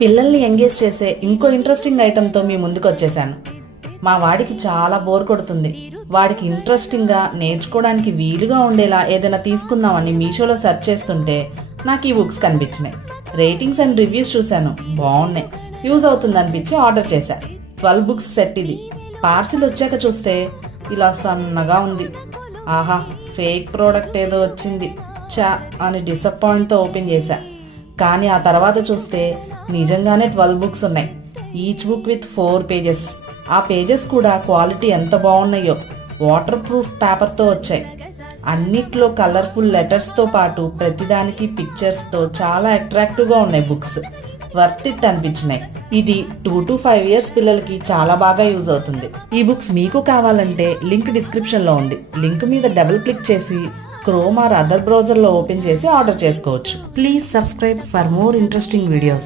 పిల్లల్ని ఎంగేజ్ చేసే ఇంకో ఇంట్రెస్టింగ్ ఐటెంతో మీ ముందుకు వచ్చేసాను. మా వాడికి చాలా బోర్ కొడుతుంది. వాడికి ఇంట్రెస్టింగ్ గా నేర్చుకోవడానికి వీలుగా ఉండేలా ఏదైనా తీసుకుందామని మీషోలో సెర్చ్ చేస్తుంటే నాకు ఈ బుక్స్ కనిపించినాయి. రేటింగ్స్ అండ్ రివ్యూస్ చూశాను, బాగున్నాయి, యూజ్ అవుతుంది అనిపించి ఆర్డర్ చేశా. 12 బుక్స్ సెట్ ఇది. పార్సిల్ వచ్చాక చూస్తే ఇలా సన్నగా ఉంది. ఆహా, ఫేక్ ప్రోడక్ట్ ఏదో వచ్చింది చా అని డిసప్పాయింట్ తో ఓపెన్ చేశా. కానీ ఆ తర్వాత చూస్తే నిజంగానే 12 బుక్స్ ఉన్నాయి. Each book with 4 pages. ఆ పేజెస్ కూడా క్వాలిటీ ఎంత బాగున్నాయో. వాటర్ ప్రూఫ్ పేపర్ తో వచ్చాయి. అన్నిట్లో కలర్ఫుల్ లెటర్స్ తో పాటు ప్రతిదానికి పిక్చర్స్ తో చాలా అట్రాక్టివ్ గా ఉన్నాయి బుక్స్. Worth it అనిపించినాయి. ఇది 2 to 5 years పిల్లలకి చాలా బాగా యూజ్ అవుతుంది. ఈ బుక్స్ మీకు కావాలంటే లింక్ డిస్క్రిప్షన్ లో ఉంది. లింక్ మీద డబుల్ క్లిక్ చేసి క్రోమ్ ఆర్ అదర్ బ్రౌజర్ లో ఓపెన్ చేసి ఆర్డర్ చేసుకోవచ్చు. Please subscribe for more interesting videos.